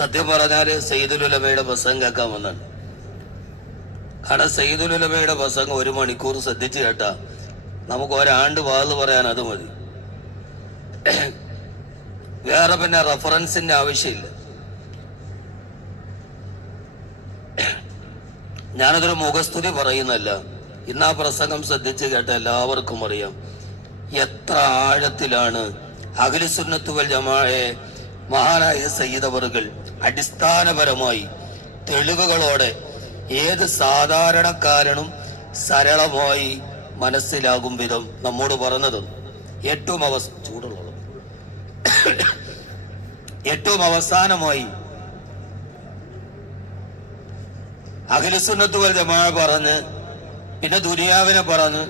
സത്യം പറഞ്ഞാൽ സെയ്ദുലുലമയുടെ പ്രസംഗം കേൾക്കാൻ വന്നാണ് കാരണം സെയ്ദുലുലമയുടെ പ്രസംഗം ഒരു മണിക്കൂർ ശ്രദ്ധിച്ച് കേട്ടാ നമുക്ക് ഒരാണ്ട് വാത് പറയാൻ അത് മതി. വേറെ പിന്നെ റഫറൻസിന്റെ ആവശ്യമില്ല. ഞാനതൊരു മുഖസ്തുതി പറയുന്നല്ല ഇന്ന് ആ പ്രസംഗം ശ്രദ്ധിച്ച് കേട്ട എല്ലാവർക്കും അറിയാം. എത്ര ആഴത്തിലാണ് അഖിലസുന്നത്തുവൽ ജമായെ മഹാനായ സയ്യിദവറുകൾ അടിസ്ഥാനപരമായി തെളിവുകളോടെ ഏത് സാധാരണക്കാരനും സരളമായി മനസ്സിലാകും വിധം നമ്മോട് പറഞ്ഞത്. ഏറ്റവും അവ ചൂടുള്ളത്. ഏറ്റവും അവസാനമായി അഖിലസുന്നത്ത് വരെ മഴ പറഞ്ഞ് പിന്നെ ദുനിയാവിനെ പറഞ്ഞ്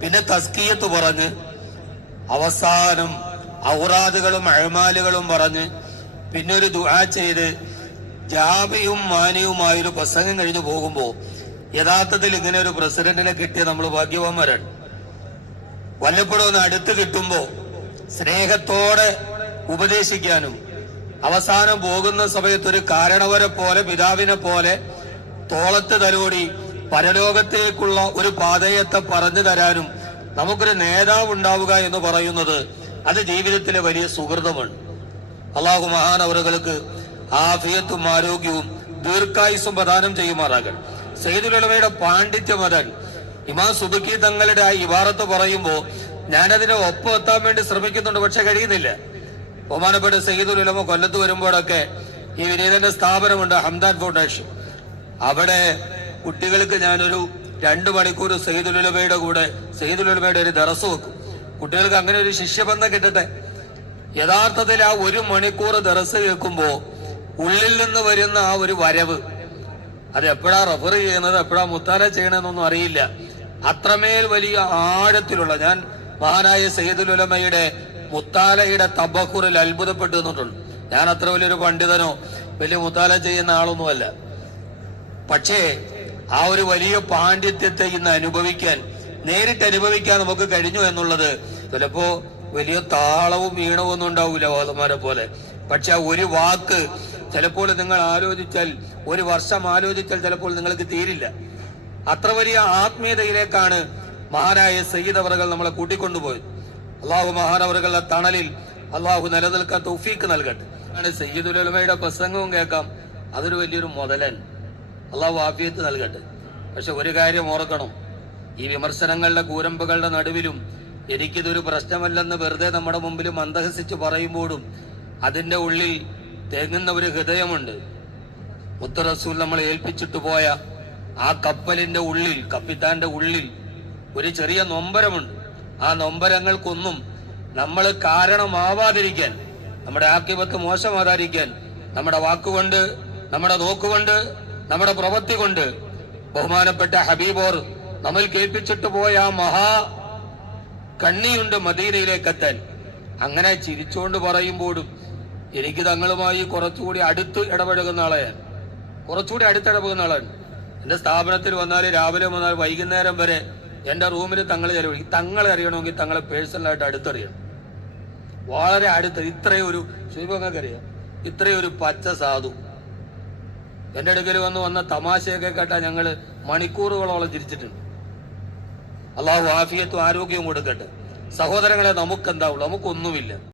പിന്നെ തസ്കീയത്ത് പറഞ്ഞ് അവസാനം ഔറാദുകളും അഴമാലുകളും പറഞ്ഞ് പിന്നെ ഒരു ദുആ ചെയ്ത് ജാബിയും മാനിയുമായൊരു പ്രസംഗം കഴിഞ്ഞു പോകുമ്പോ യഥാർത്ഥത്തിൽ ഇങ്ങനെ ഒരു പ്രസിഡന്റിനെ കിട്ടിയ നമ്മൾ ഭാഗ്യവാന്മാരാണ്. വല്ലപ്പോഴും ഒന്ന് അടുത്ത് കിട്ടുമ്പോ സ്നേഹത്തോടെ ഉപദേശിക്കാനും അവസാനം പോകുന്ന സമയത്ത് ഒരു കാരണവരെ പോലെ പിതാവിനെ പോലെ തോളത്ത് തലോടി പരലോകത്തേക്കുള്ള ഒരു പാതയത്തെ പറഞ്ഞു തരാനും നമുക്കൊരു നേതാവ് ഉണ്ടാവുക എന്ന് പറയുന്നത് അത് ജീവിതത്തിലെ വലിയ സുഹൃതമാണ്. അള്ളാഹു മഹാനവറുകൾക്ക് ആഫിയത്തും ആരോഗ്യവും ദീർഘായുസും പ്രദാനം ചെയ്യുമാറാകട്ടെ. സെയ്ദുലമയുടെ പാണ്ഡിത്യം അതാണ്. ഇമാം സുബുക്കി തങ്ങളുടെ ആ ഇവാറത്ത് പറയുമ്പോൾ ഞാനതിനെ ഒപ്പം എത്താൻ വേണ്ടി ശ്രമിക്കുന്നുണ്ട് പക്ഷെ കഴിയുന്നില്ല. ബഹുമാനപ്പെട്ട സയ്യിദുൽ ഉലമ കൊല്ലത്ത് വരുമ്പോഴൊക്കെ ഈ വിനീതന്റെ സ്ഥാപനമുണ്ട് ഹംദാൻ ഫൗണ്ടേഷൻ. അവിടെ കുട്ടികൾക്ക് ഞാനൊരു രണ്ടു മണിക്കൂർ സയ്യിദുൽ ഉലമയുടെ കൂടെ സയ്യിദുൽ ഉലമയുടെ ഒരു ദറസ് വെക്കും. കുട്ടികൾക്ക് അങ്ങനെ ഒരു ശിഷ്യബന്ധം കിട്ടട്ടെ. യഥാർത്ഥത്തിൽ ആ ഒരു മണിക്കൂർ ദറസ് കേൾക്കുമ്പോ ഉള്ളിൽ നിന്ന് വരുന്ന ആ ഒരു വരവ് അത് എപ്പോഴാ റെഫർ ചെയ്യുന്നത് എപ്പോഴാ മുത്താല ചെയ്യണമെന്നൊന്നും അറിയില്ല. അത്രമേൽ വലിയ ആഴത്തിലുള്ള ഞാൻ മഹാനായ സയ്യിദുൽ ഉലമയുടെ മുത്താലയുടെ തബഹുറിൽ അത്ഭുതപ്പെട്ടു നിന്നിട്ടുണ്ട് ഞാൻ അത്ര വലിയൊരു പണ്ഡിതനോ വലിയ മുത്താല ചെയ്യുന്ന ആളൊന്നുമല്ല. പക്ഷേ ആ ഒരു വലിയ പാണ്ഡിത്യത്തെ ഇന്ന് അനുഭവിക്കാൻ നേരിട്ട് അനുഭവിക്കാൻ നമുക്ക് കഴിഞ്ഞു എന്നുള്ളത് ചിലപ്പോ വലിയ താളവും വീണവും ഒന്നും ഉണ്ടാവില്ല വാദന്മാരെ പോലെ. പക്ഷെ ഒരു വാക്ക് ചിലപ്പോൾ നിങ്ങൾ ആലോചിച്ചാൽ ഒരു വർഷം ആലോചിച്ചാൽ ചിലപ്പോൾ നിങ്ങൾക്ക് തീരില്ല. അത്ര വലിയ ആത്മീയതയിലേക്കാണ് മഹാനായ സയ്യിദ് അവറുകൾ നമ്മളെ കൂട്ടിക്കൊണ്ടുപോയത്. അള്ളാഹു മഹാനവറുകളുടെ തണലിൽ അള്ളാഹു നിലനിൽക്കാൻ തൗഫീക്ക് നൽകട്ടെ. ആണ് സയ്യിദുൽ ഉലമയുടെ പ്രസംഗവും കേൾക്കാം. അതൊരു വലിയൊരു മുതലൻ അള്ളാഹു ആഫിയത്ത് നൽകട്ടെ. പക്ഷെ ഒരു കാര്യം ഓർക്കണം. ഈ വിമർശനങ്ങളുടെ കൂരമ്പുകളുടെ നടുവിലും എനിക്കിതൊരു പ്രശ്നമല്ലെന്ന് വെറുതെ നമ്മുടെ മുമ്പിൽ മന്ദഹസിച്ച് പറയുമ്പോഴും അതിന്റെ ഉള്ളിൽ തേങ്ങുന്ന ഒരു ഹൃദയമുണ്ട്. മുത്തറസൂൽ നമ്മളെ ഏൽപ്പിച്ചിട്ട് പോയ ആ കപ്പലിന്റെ ഉള്ളിൽ കപ്പിത്താന്റെ ഉള്ളിൽ ഒരു ചെറിയ നൊമ്പരമുണ്ട്. ആ നൊമ്പരങ്ങൾക്കൊന്നും നമ്മൾ കാരണമാവാതിരിക്കാൻ നമ്മുടെ ആക്കിപത്ത് മോശമാകാതിരിക്കാൻ നമ്മുടെ വാക്കുകൊണ്ട് നമ്മുടെ നോക്കുകൊണ്ട് നമ്മുടെ പ്രവൃത്തി കൊണ്ട് ബഹുമാനപ്പെട്ട ഹബീബോർ നമ്മൾ കേൾപ്പിച്ചിട്ട് പോയ ആ മഹാ കണ്ണിയുണ്ട് മദീനയിലേക്കെത്താൻ. അങ്ങനെ ചിരിച്ചുകൊണ്ട് പറയുമ്പോഴും എനിക്ക് തങ്ങളുമായി കുറച്ചുകൂടി അടുത്ത് ഇടപഴകുന്ന ആളെയാണ് കുറച്ചുകൂടി അടുത്ത് ഇടപഴകുന്ന ആളാണ്. എന്റെ സ്ഥാപനത്തിൽ വന്നാൽ രാവിലെ വന്നാൽ വൈകുന്നേരം വരെ എന്റെ റൂമിൽ തങ്ങൾ ചെലവഴിക്കും തങ്ങളെ അറിയണമെങ്കിൽ തങ്ങളെ പേഴ്സണലായിട്ട് അടുത്തറിയണം. വളരെ അടുത്ത് ഇത്രയും ഒരു ശുഭങ്ങൾക്ക് അറിയാം ഇത്രയും ഒരു പച്ച സാധു. എന്റെ അടുക്കൽ വന്ന് വന്ന തമാശയൊക്കെ കേട്ടാ ഞങ്ങൾ മണിക്കൂറുകളോളം ചിരിച്ചിട്ടുണ്ട്. അള്ളാഹു ആഫിയത്തും ആരോഗ്യവും കൊടുക്കട്ടെ. സഹോദരങ്ങളെ നമുക്കെന്താ ഉള്ളു? നമുക്കൊന്നുമില്ല.